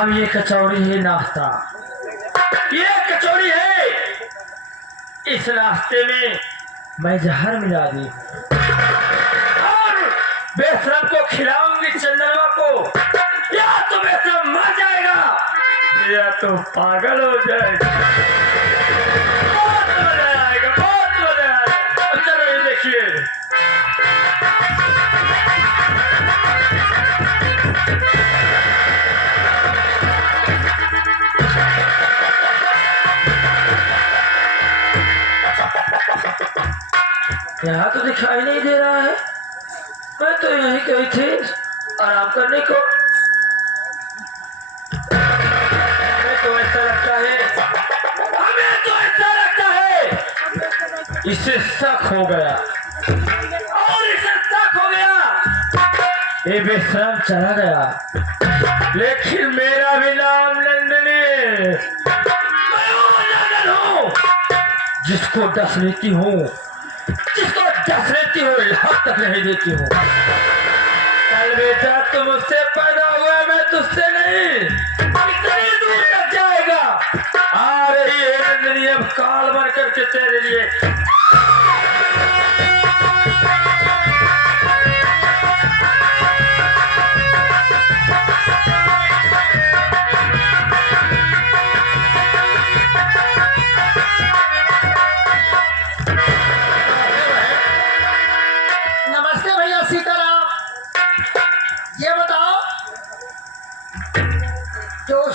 अब ये कचौड़ी है नाश्ता, ये कचौड़ी है। इस नाश्ते में मैं जहर मिला दी और बेशरम को खिलाऊंगी चंद्रमा को। या तो बेशरम मर जाएगा या तो पागल हो जाएगा। बहुत मजा आएगा, बहुत मजा आएगा। चलो ये देखिए, यहाँ तो दिखाई नहीं दे रहा है। मैं तो यहीं कहीं थी आराम करने को। हमें तो ऐसा लगता है, हमें तो ऐसा लगता है इसे शक हो गया और इसे शक हो गया। ये बेशरम चला गया, लेकिन मेरा भी नाम नंदनी। मैं वो नंदन हूँ जिसको डस लेती हूँ, जिसको डस लेती हूँ, लाख तक नहीं देती हूँ। चल बेटा, तुम मुझसे पैदा हुआ, मैं तुझसे नहीं। इतनी दूर तक जाएगा। आ रही है नंदनी अब काल भर करके तेरे लिए।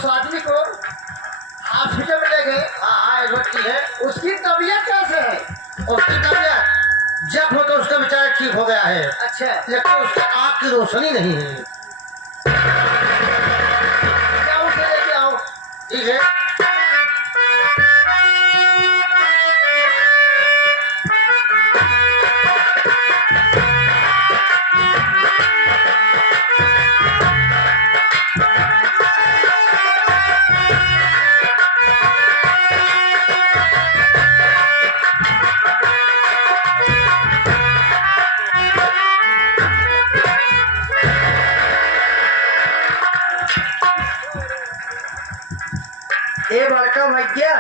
आदमी को हॉस्पिटल में ले गए, है उसकी तबीयत कैसे है? उसकी तबीयत जब हो तो उसका बेचारा ठीक हो गया है। अच्छा, लेकिन उसकी आँख की रोशनी नहीं है। क्या उसे लेके आओ। ठीक है। ये बड़का भैया,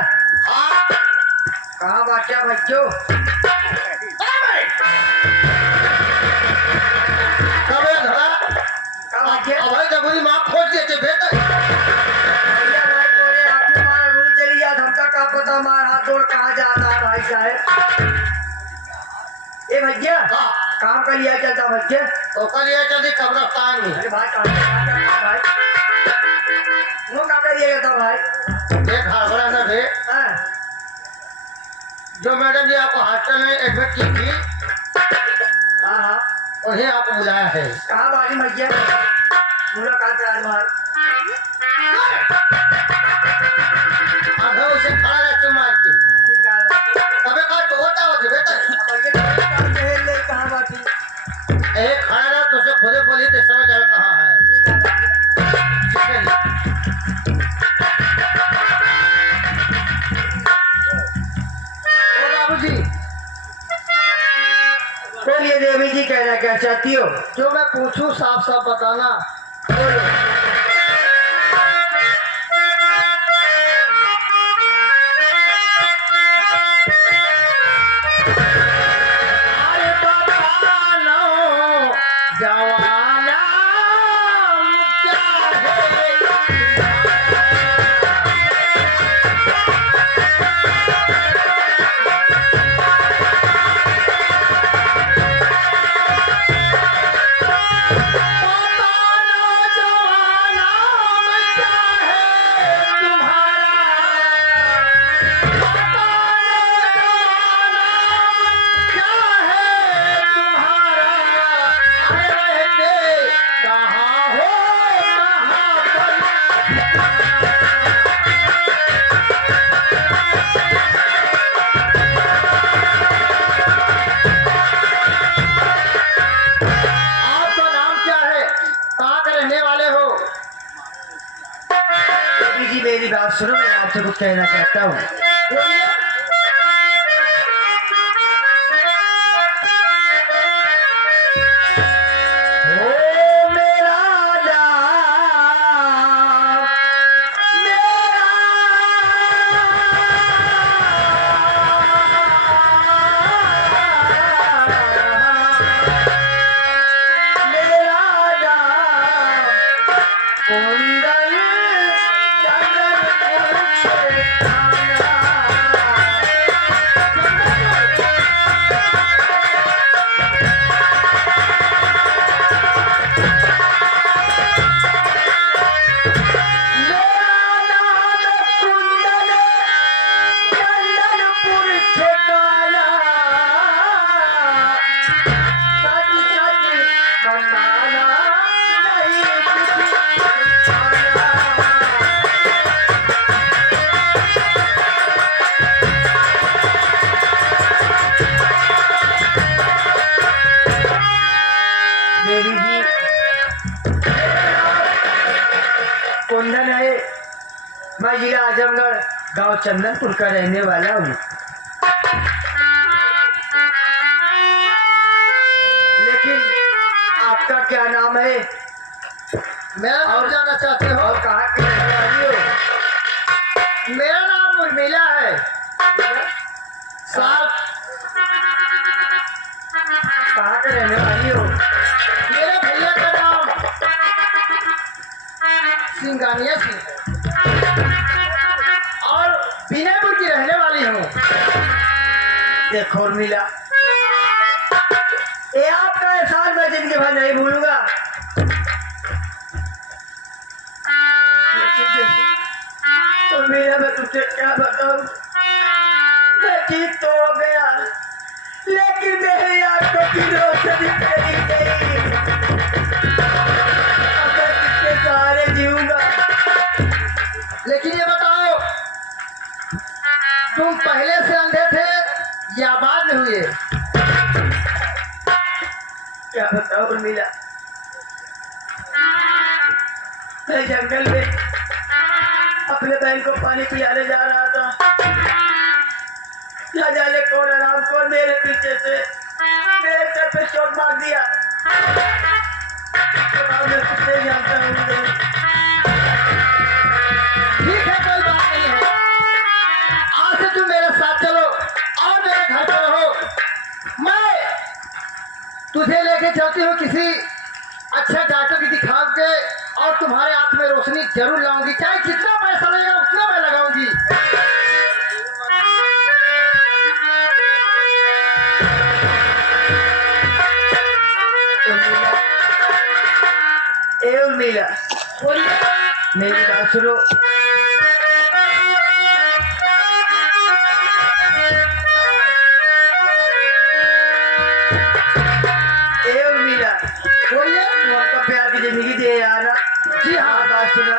हाँ कहाँ बाचा भैया? कब है धरा? कब आके? भाई जबरी माँ खोज देते बेटा। भैया भाई तोरे आँखों मार रूम चली जा, हमका क्या पता मार हाथ जोड़ कहाँ जाता है भाई साहब। ये भैया काम कर लिया चलता भैया, तो कर लिया चलती कब्रस्तान में। अरे भाई भाई वो क्या करिएगा तो भाई? एक हाथड़ा ना थे जो मैडम जी आपको हॉस्टल में एडमिट की थी, हाँ हाँ उन्हें आपको बुलाया है। कहाँ बाजी भैया? मुलाकात उसे खड़ा रह तुम आज की तबे का तो होता होते बेटा। कहाँ बाजी एक खड़ा रहा तो उसे खुदे बोली तो समझ आए कहाँ है। बोलिए देवी जी, कहना क्या चाहती हो? जो मैं पूछूं साफ साफ बताना। अरे बताना जवाना क्या है? मेरी बात सुनो, मैं आपसे कुछ कहना चाहता हूँ। गांव चंदनपुर का रहने वाला हूँ। लेकिन आपका क्या नाम है? मेरा नाम जानना चाहते हो? और कहाँ की रहने वाली हो? मेरा नाम उर्मिला है साहब। कहाँ के रहने वाली हो? मेरे भैया का नाम सिंगानिया सिंह है और बिनापुर की रहने वाली हूँ। देखो उर्मिला, ये आपका एहसान मैं जिंदगी भर नहीं भूलूंगा। उर्मिला, मैं तुझे क्या बताऊं, मैं ठीक तो हो गया लेकिन मेरी आंखों की रोशनी चली गई। अब मैं किसके सहारे जीऊंगा? लेकिन ये बताओ, तुम पहले से अंधे थे या बाद में हुए? क्या बताऊं उर्मिला, मैं जंगल में अपने बहन को पानी पिलाने जा रहा था। ना जाने कौन आराम कौन मेरे पीछे से मेरे सर पे चोट मार दिया। उसके बाद मैं कुछ नहीं जानता हूँ। ठीक है, कोई बात नहीं है। आज से तुम मेरे साथ चलो और मेरे घर पर रहो। मैं तुझे लेके चलती हूँ किसी अच्छा डॉक्टर की दिखाओगे और तुम्हारे आंख में रोशनी जरूर लाऊंगी। चाहे जितना पैसा लगेगा उतना मैं लगाऊंगी। ए उर्मिला, मेरी बात सुनो। ए उर्मिला, बोलिए। तू आपका प्यार की जिंदगी दे यार। जी हाँ। बात सुनो।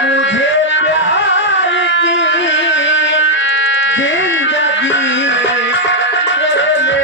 मुझे प्यार की जिंदगी देने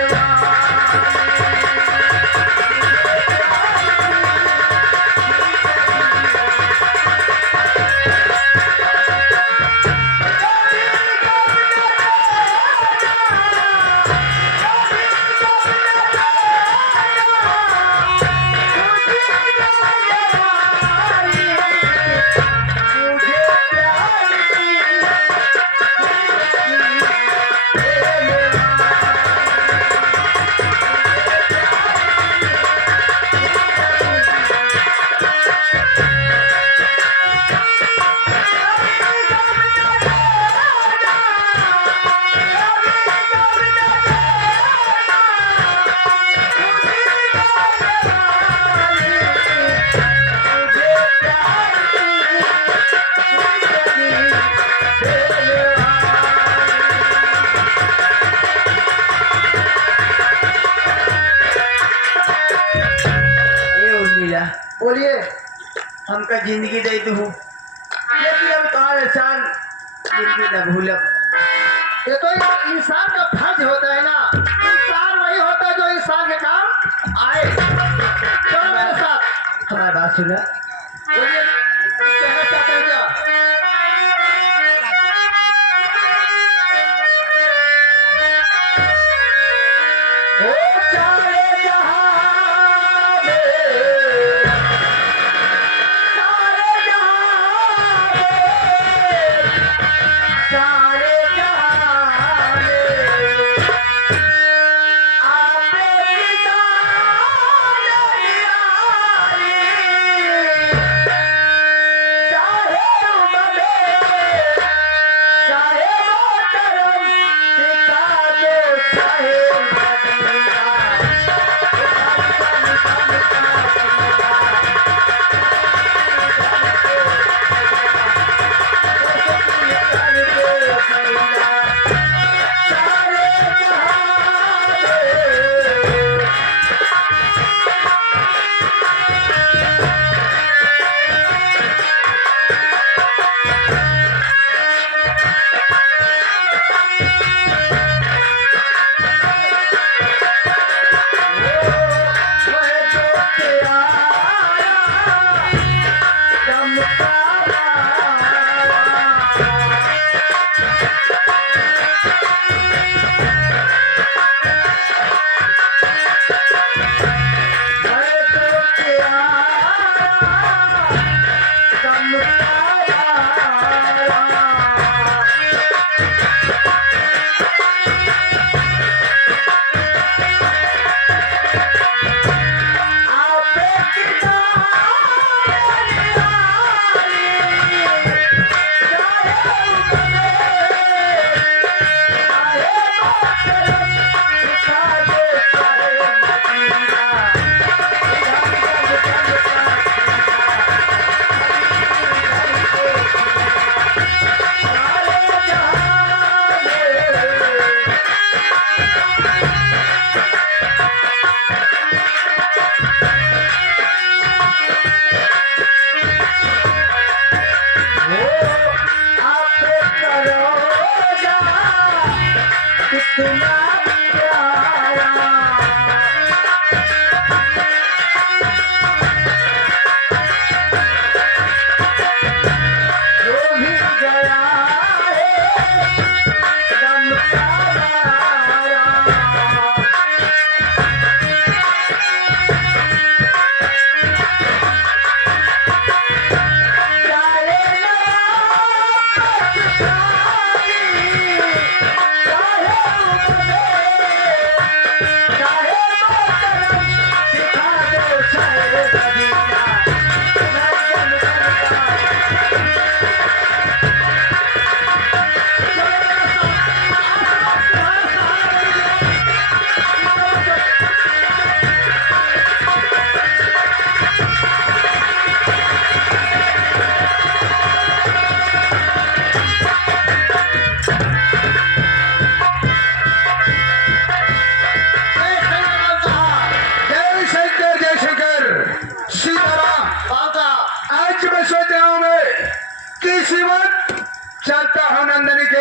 बोलिए। हमका जिंदगी दे तू, लेकिन हम कहा एहसान जिंदगी न भूलब। ये तो इंसान का फर्ज होता है ना। इंसान वही होता है जो इंसान के काम आए। चलो मेरे साथ। हमारी बात सुना। बोलिए, कहना चाहते हैं क्या? ओ सारे जहां में, सारे जहां में, सारे जहां में आपे निशान निराली।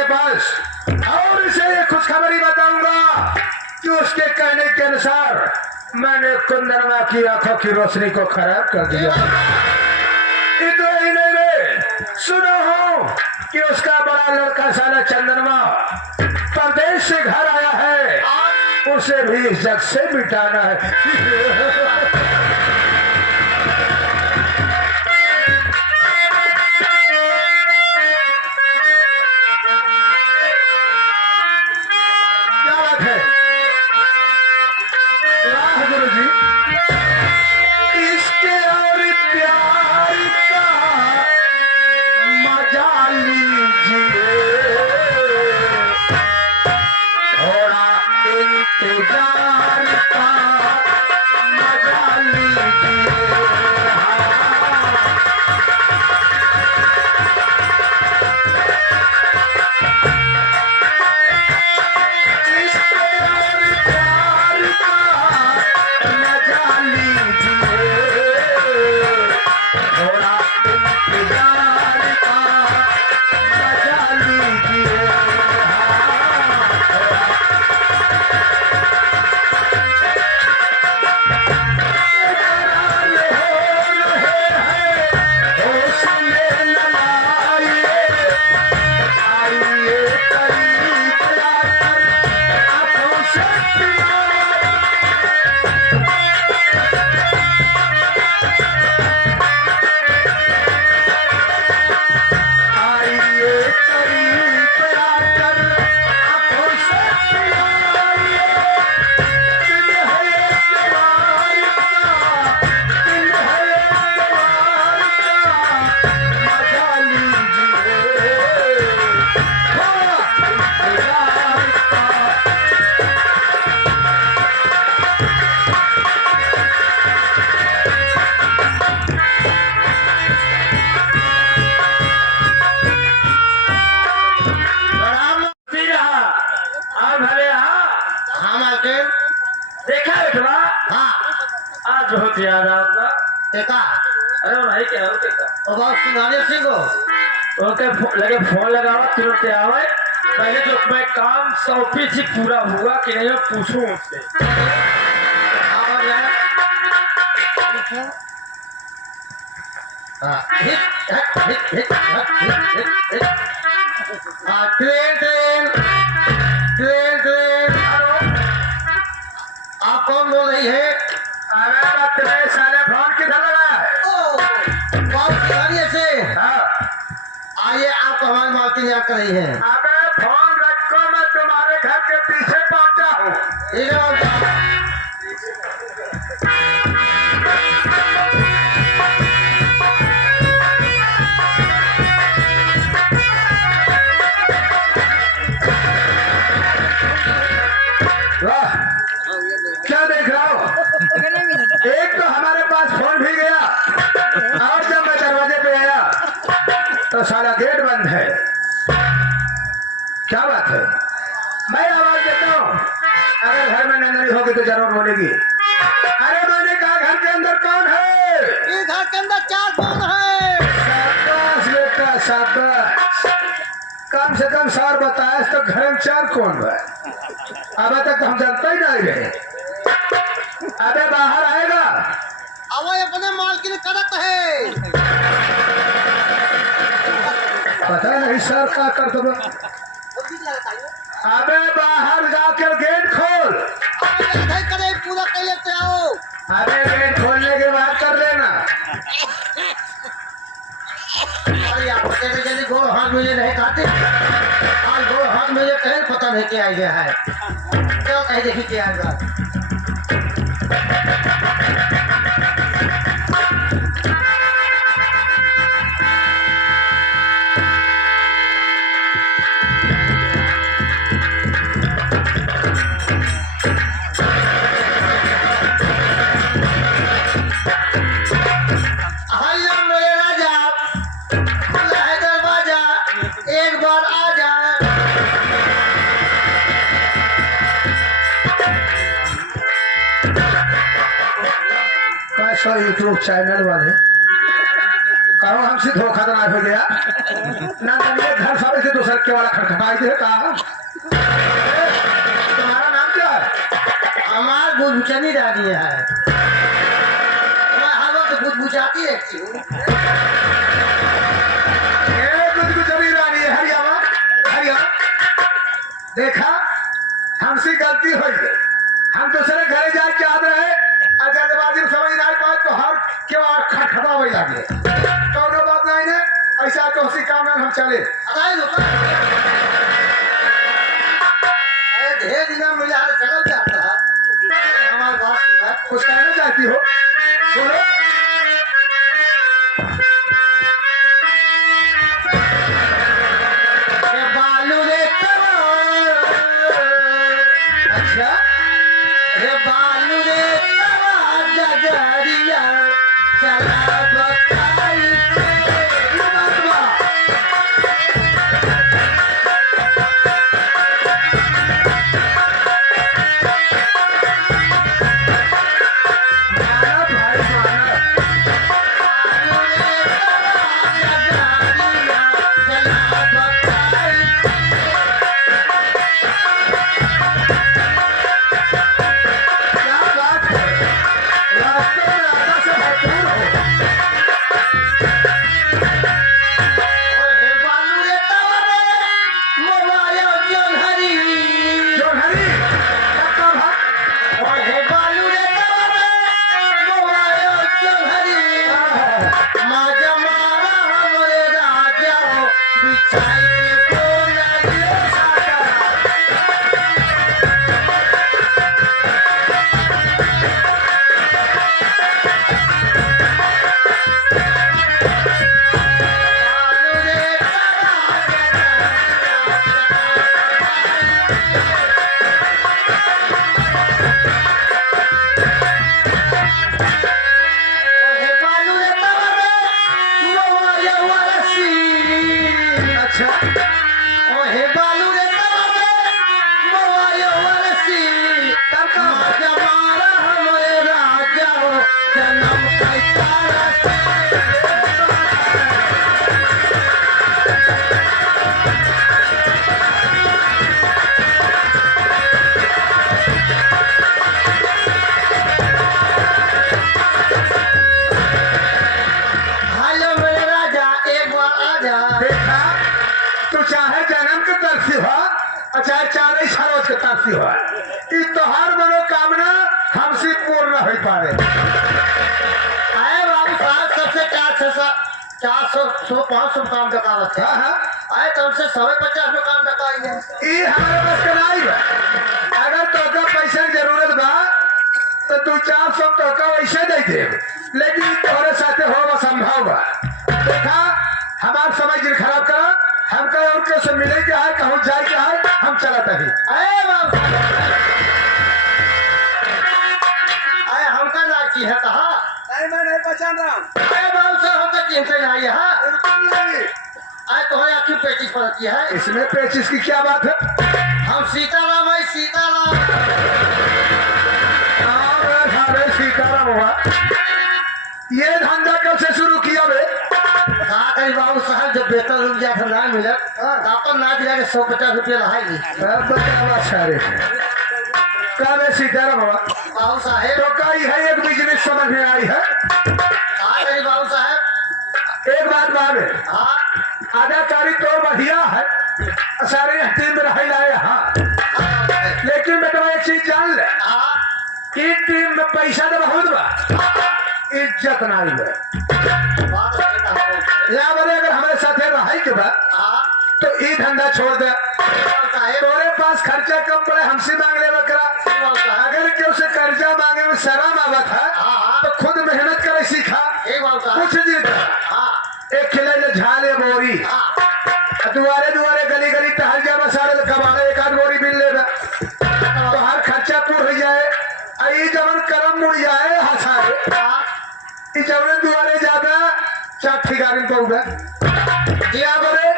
के पास और इसे ये खुशखबरी बताऊंगा कि उसके कहने के अनुसार मैंने कुंदनमा की आंखों की रोशनी को खराब कर दिया। इतना ही नहीं रे, सुना हो कि उसका बड़ा लड़का साला चंदनमा परदेश से घर आया है, उसे भी इस जग से मिटाना है। क्या बात है? वाह गुरुजी, इसके और प्यार का मजा लीजिए, थोड़ा इंतजार का मजा लीजिए। इसके और प्यार का मजा लीजिए, थोड़ा इंतजार का मजा लीजिए। हाँ मालकिन, देखा बेटवा हाँ आज बहुत याद आता। देखा। अरे वो नहीं क्या देखा और बहुत सिंघानिया सिंह हो। ओके लगे फोन लगावा तुरंत आवे। पहले तो मैं काम सौंपी थी पूरा हुआ कि नहीं पूछूं उससे। आप यार ट्रेन ट्रेन ट्रेन ट्रेन। आप कौन बोल रही है? अरे बात तेरे साले फोन किधर लगा है? बहुत सिंघानिया से। हाँ आइए, आप हमारे मालकिन याद कर रही हैं। अबे फोन रखो, मैं तुम्हारे घर के पीछे पहुंचा हूँ। ठीक है बाबू साहब। वाह क्या देख रहा हो? एक तो हमारे पास फोन भी गया और जब मैं दरवाजे पे आया तो साला गेट बंद है। क्या बात है? मैं आवाज देता हूँ, अगर घर में नंदनी होगी तो जरूर बोलेगी। अरे मैंने कहा घर के अंदर कौन है? इस घर के अंदर 4 कौन है? शाबाश बेटा शाबाश, कम से कम 4 बताया तो घर में 4 कौन है? अब तक तो हम जानते ही नहीं रहे। अबे बाहर आएगा। अब वो अपने मालकिन करत है। पता नहीं सर क्या कर दो। अबे बाहर जाकर गेट खोल। करे पूरा कर लेते आओ। अबे गेट खोलने के बाद कर लेना। अरे आप जल्दी गोल हाथ मुझे नहीं खाते। आज गोल हाथ मुझे कहीं पता नहीं क्या आइडिया है। क्या कहीं देखी क्या आएगा। यूट्यूब चैनल वाले करो हमसे धोखा तो ना हो गया ना ये घर सब से दूसर के वाला खटखटाई दे का तुम्हारा नाम क्या है? हमार बुझनी रानी है, मैं हर वक्त बुझाती रहती हूँ। गुजगुजरी रानी है हरियाणा हरियाणा। देखा हमसे गलती हो गई, हम दूसरे घरे जाए चाहते रहे और जल्दबाजी में समझ नहीं पाए तो हर क्यों खटखटा हो लगे कौनो बात नहीं है ऐसा तो उसी काम में हम चले। अरे रुका, अरे ढेर दिन में मुझे हाल चल जाता है। हमारे बात सुना, कुछ कहना चाहती हो बोलो। ये बालू रे तवा, अच्छा ये बालू रे तवा जगरिया चला बताई माना भाई माना बालू रे तवा जगरिया चला बताई। क्या बात है, रास्ते में राधा से भरपूर हो। ओए बालू रे तवा रे मोबाया जोहरी, जो हरी पक्का भाग ओए बालू रे तवा रे मोबाया जोहरी, माजा मारा हमरे राजा हो बिछाई के बोला रे साका। बालू रे तवा ओए बालू रे तवा रे मोबाया वारसी, अच्छा ओहे बालू रे तवा रे मोबाया वारसी, माजा मारा हमरे राजा हो जन्म कैसारा से। हेलो मेरे राजा एक बार आजा। देखा तू चाहे जन्म के तरफी हो और चाहे चारे सरोज के तरफी हो इस तोहार मनोकामना हमसे पूर्ण हो पाए। आए बाबू साहब सबसे 400 500 काम दकावत है। हाँ हाँ आए तो हमसे 150 में काम दकाई है। ये हमारे पास का नहीं बा। अगर तो पैसे की जरूरत बा तो तू 400 तो वैसे दे दे, लेकिन तोहरे साथे हो संभव बा। देखा हमार समय गिर खराब करा, हमका और कैसे मिले के है कहूँ जाए के है हम चलत ही। आए बाबू आए हमका ना की है कहा नहीं मैं नहीं पहचान रहा हूँ। आए बाबू साहब हमका चिंता नहीं है। हाँ बिल्कुल नहीं। आए तुम्हारे आखिर पेचिस पड़ती है। इसमें पेचिस की क्या बात है? हम सीताराम है सीताराम। हाँ सीताराम हुआ। ये धंधा कब से शुरू किया बे? कहा करी बाबू साहब जब वेतन रुक जाए तो ना मिले आपको ना दिला के 150 रुपये रहाएगी। कब है सीताराम हुआ? बाबू साहेब तो कई है एक बिजनेस समझ में आई है। कहा करी बाबू साहब। एक बात बात है, हाँ अदाकारी तो बढ़िया है, सारे टीम में रह लाए। हाँ लेकिन बेटा एक चीज जान ले, हाँ कि टीम में पैसा तो बहुत बा, इज्जत नहीं है। बात सही कहा। या बोले अगर हमारे साथे रहे के बाद हाँ तो ये धंधा छोड़ दे। बाबू साहेब तोरे पास खर्चा कम पड़े हमसे मांग ले बकरा। बाबू साहब अगर क्यों से कर्जा मांगे में शर्म आवत है हाँ तो खुद मेहनत करे सीखा। बाबू साहब कुछ दिन हाँ एक खिले झाले बोरी हाँ दुआरे दुआरे गली गली टहल जा बसाड़े कबाड़े एक आध बोरी मिल लेगा तो हर खर्चा पूर हो जाए। आई जवन करम मुड़ जाए हंसाए ई जवन दुआरे जाबे चाठी गाड़ी पौगे या बोले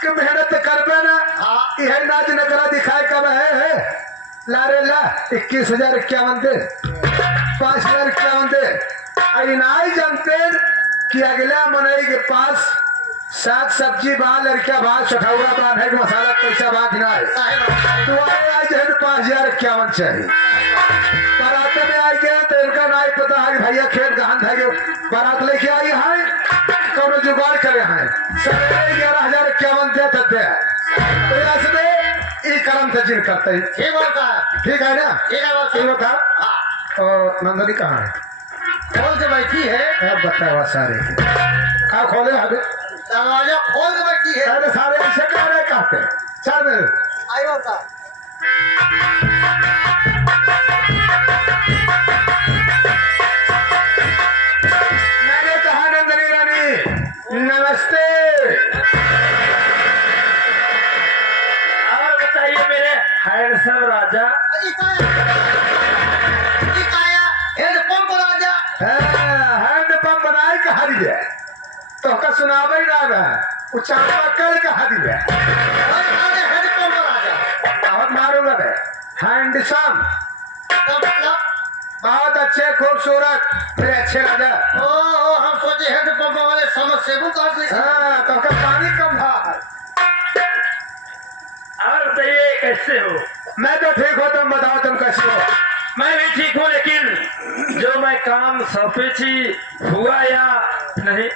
कि मेहनत करबे ना यह नाच नकरा दिखाए कब है लारे ला 21,051 दे 5,051 दे आई नाई जानते कि अगला मनई के पास साग सब्जी बा, लड़का बा, सठौरा बा, है मसाला पैसा बा कि ना है? तो आज है तो 5,051 चाहिए। बारात में आई गया तो इनका ना पता है कि भैया खेत गहन था कि बारात लेके आई है, कौन जुगाड़ करे हैं, सवेरे 11,051 दे सकते हैं। तो ऐसे कर्म से जिन करते हैं। ठीक बोलता है, ठीक है ना? ठीक है बोलता ठीक है। होता। हाँ, और नंदनी कहाँ है? खोल के बैठी है, अब बतावा सारे खा खोले हमें दरवाजा खोल के बैठी है। सारे सारे ऐसे कह रहे कहते हैं। चल मेरे आई बोलता मैंने कहा नंदनी रानी नमस्ते। और बताइए मेरे हैंडसम राजा, हेडपंप राजा। हैंड पंप बनाई कहा दिया तो का सुनावे ही ना रहा उचापा कर कहा दिया हेडपंप राजा बहुत मारूंगा मैं। हैंडसम का मतलब? बहुत अच्छे खूबसूरत मेरे अच्छे राजा। ओ हम सोचे हेडपंप वाले समझ से वो काट ली। हाँ तो का पानी कम था। और बताइए कैसे हो? मैं तो ठीक हो, तुम बताओ तुम कैसे हो? मैं भी ठीक हूँ, लेकिन जो मैं काम सौंपी थी हुआ या नहीं?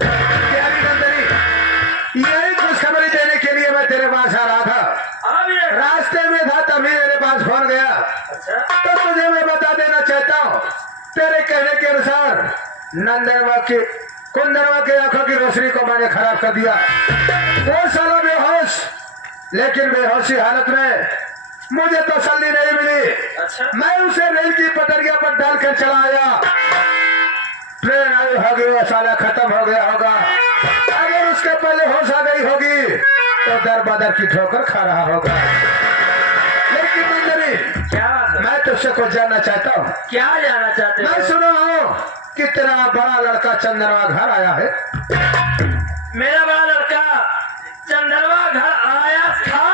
प्यारी नंदनी यही खुशखबरी देने के लिए मैं तेरे पास आ रहा था। अब ये रास्ते में था तभी मेरे पास फोन गया। अच्छा, तो तुझे मैं बता देना चाहता हूँ, तेरे कहने के अनुसार नंदनवा की कुंदनवा की आंखों की रोशनी को मैंने खराब कर दिया। वो साला बेहोश, लेकिन बेहोशी हालत में मुझे तसल्ली नहीं मिली। अच्छा, मैं उसे रेल की पटरिया पर डालकर चला आया। ट्रेन आई होगी, वो साला खत्म हो गया होगा। अगर उसके पहले होश आ गई होगी तो दर बदर की ठोकर खा रहा होगा। लेकिन नंदनी क्या बात है? मैं तुझसे कुछ जानना चाहता हूँ। क्या जानना चाहते मैं हो? सुना हूँ कि तेरा बड़ा लड़का चंदनवा घर आया है। मेरा बड़ा लड़का चंदनवा घर आया था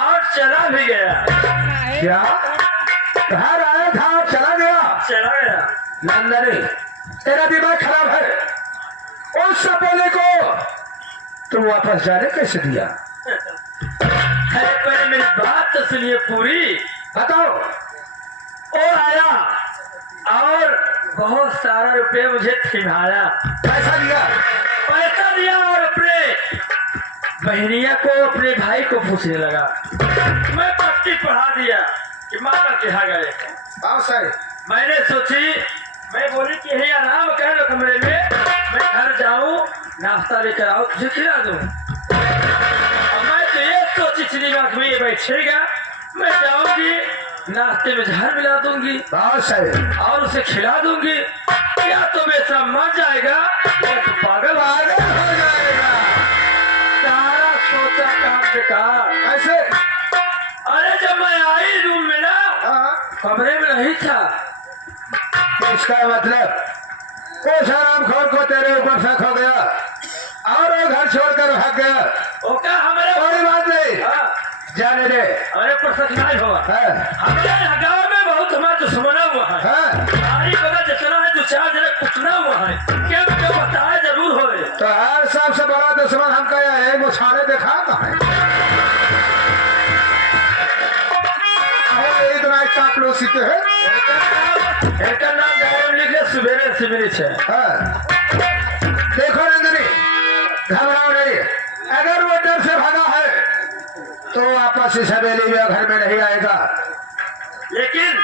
और चला भी गया। क्या घर आया था और चला गया? चला गया। नंदनी तेरा दिमाग खराब है। उस सपोले को तुम वापस जाने कैसे दिया? अरे पहले मेरी बात तो सुनिए पूरी। बताओ। वो आया और बहुत सारा रुपये मुझे थिमाया, पैसा दिया? पैसा दिया और अपने बहनिया को अपने भाई को पूछने लगा। मैं पट्टी पढ़ा दिया कि मामा कहा गए। बहुत सही। मैंने सोची, मैं बोली कि यही आराम कर लो कमरे में, मैं घर जाऊं नाश्ता लेकर आओ तुझे खिला दूं। और मैं तो ये सोची थी दिमाग में, ये बैठेगा मैं जाऊंगी नाश्ते में जहर मिला दूंगी बहुत सही। और उसे खिला दूंगी। या तो बेचारा मर जाएगा या तो पागल पागल हो जाएगा। सारा सोचा काम बेकार। ऐसे? अरे जब मैं आई रूम में ना, हाँ। कमरे में नहीं था। इसका मतलब कुछ आराम खोर को तेरे ऊपर शक हो गया और वो घर छोड़कर भाग गया। वो क्या हमारे कोई बात नहीं, हाँ, जाने दे। हमारे पर सच नहीं हुआ। हाँ। हमारे गाँव में बहुत हमारा दुश्मना हुआ है। हाँ। सारी बगल जितना है दो चार जगह कुटना हुआ है। क्या मुझे बताया जरूर हो। तो हर सबसे बड़ा दुश्मन हम कहा है मुछाने देखा कहा है। इतना चापलूसी के है। इनका नाम डायरी में लिखे सुबेरे सिबेरे से। हाँ। देखो नंदनी घबराओ नहीं, अगर वो डर से भागा है तो वापस इस हवेली में घर में नहीं आएगा। लेकिन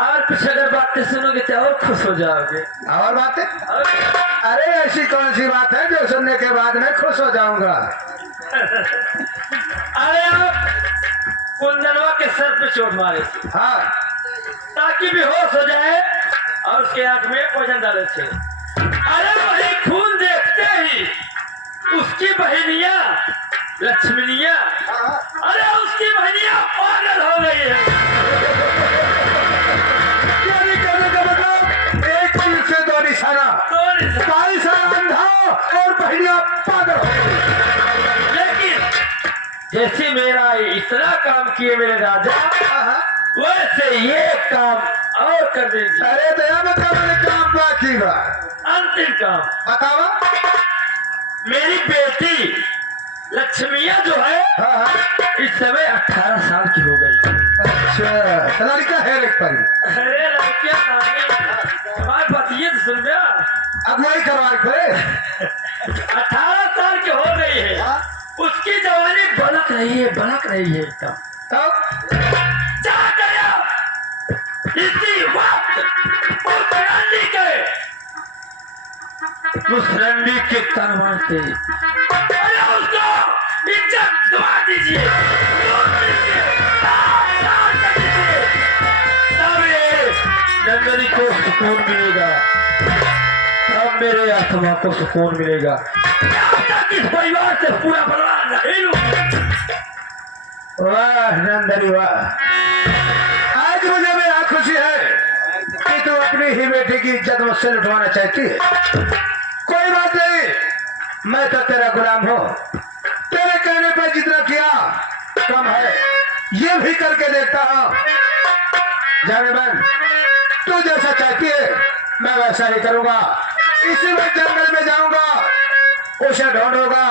और कुछ अगर बातें सुनोगे तो और खुश हो जाओगे। और बातें? और- अरे ऐसी कौन सी बात है जो सुनने के बाद मैं खुश हो जाऊंगा? अरे आप कुंदनवा के सर पे चोट मारे हाँ। ताकि बेहोश हो जाए और उसके आंख में पोजन डाले थे। अरे वही खून देखते ही उसकी बहनिया लक्ष्मणिया, अरे उसकी बहनिया पागल हो गई है। यानी कहने का मतलब एक तीर से दो निशाना। भाई साहब अंधा और बहनिया पागल हो गई। लेकिन जैसे मेरा इतना काम किए मेरे राजा, वैसे ये काम और कर दीजिए। अरे दया मतलब मैंने काम बाकी बा। अंत अंतिम काम। बताओ। मेरी बेटी लक्ष्मिया जो है हाँ हाँ। इस समय 18 साल की हो गई। अच्छा तो लड़का है एक परी। अरे लड़कियां तुम्हारे बात ये तो सुन जा। अगुवाई करवाए थे। 18 साल की हो गई है। हाँ? उसकी जवानी बलक रही है एकदम। तब क्या करा इसी वक्त उस रंडी के तलवार से अरे उसको इज्जत दबा दीजिए, लूट लीजिए, लाल कर दीजिए। तब ये नंदनी को सुकून मिलेगा, तब मेरे आत्मा को सुकून मिलेगा। जब तक इस परिवार से पूरा परिवार नहीं लूट। वाह नंदनी वाह, आज मुझे मेरा खुशी है कि तू अपनी ही बेटी की इज्जत मुझसे लुटवाना चाहती है। कोई बात नहीं, मैं तो तेरा गुलाम हूँ। तेरे कहने पर जितना किया कम है, ये भी करके देखता हूँ। जाने मन, तू जैसा चाहती है मैं वैसा ही करूँगा। इसी में जंगल में जाऊंगा, उसे ढूंढूंगा,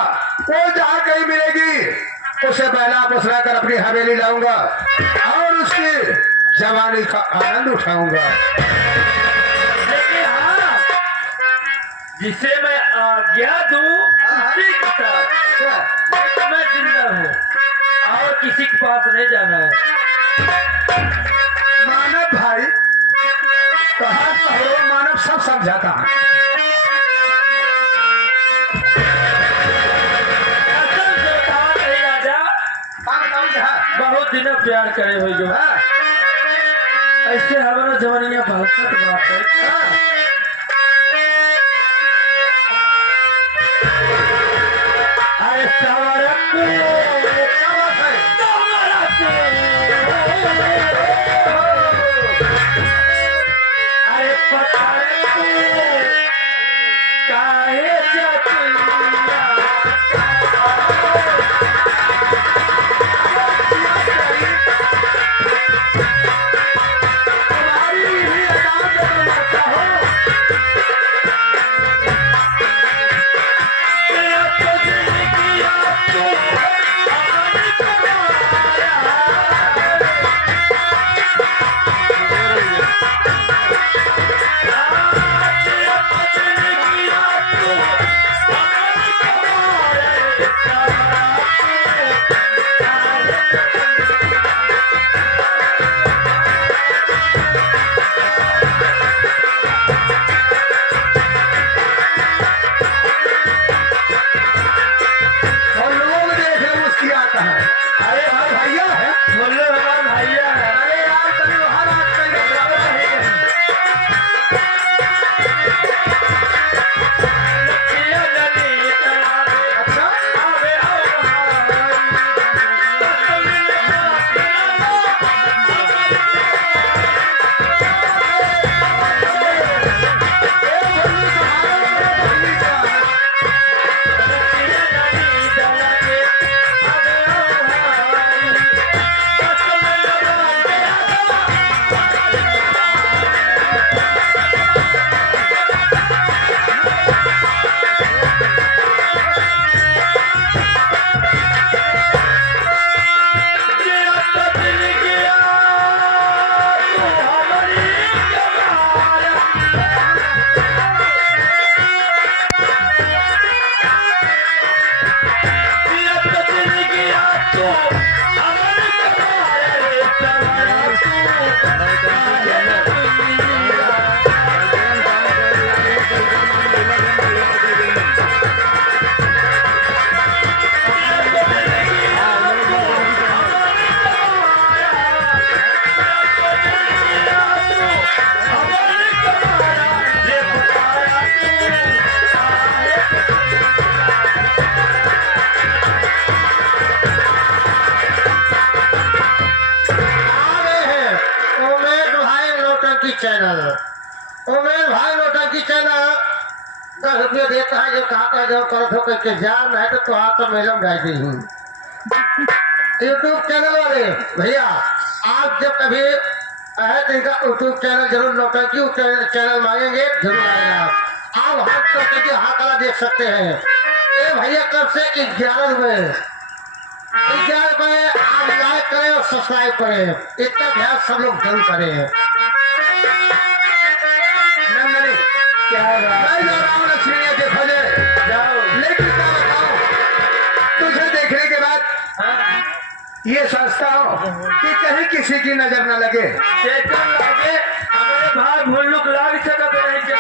वो जहाँ कहीं मिलेगी उसे बहला फुसला कर अपनी हवेली लाऊंगा और उसकी जवानी का आनंद उठाऊंगा। लेकिन हाँ, जिसे मैं आज्ञा दूं उसी के साथ मैं जिंदा हूँ और किसी के पास नहीं जाना है। मानव भाई कहा हो, मानव सब समझाता है। असल से कहा नहीं राजा, बहुत दिनों प्यार करे हुए जो है ऐसे हमारा जवानिया बहुत बात है। अरे सवरक अरे पतारक काहे जतिया चैनल उमेश भाई नौटंकी चैनल 10 रुपये देता है। जो कहा जो करो तो करके जान है तो आप तो मैडम डाल दी हूँ। यूट्यूब चैनल वाले भैया आप जब कभी है तो इनका यूट्यूब चैनल जरूर नौटंकी चैनल मांगेंगे जरूर आएगा। अब हम करके के हाकला देख सकते हैं। ए भैया कब से 11 रुपए आप लाइक करें और सब्सक्राइब करें, इतना ध्यान सब लोग जरूर करें। नंदनी क्या है बात? मैं जा रहा हूँ लक्ष्मी के खोजे, जाओ। लेकिन क्या बताऊँ, तुझे देखने के बाद हाँ? ये सोचता हूँ कि कहीं किसी की नजर न लगे। चेतन लागे हमारे भाई भुल्लुक लाग सकत नहीं के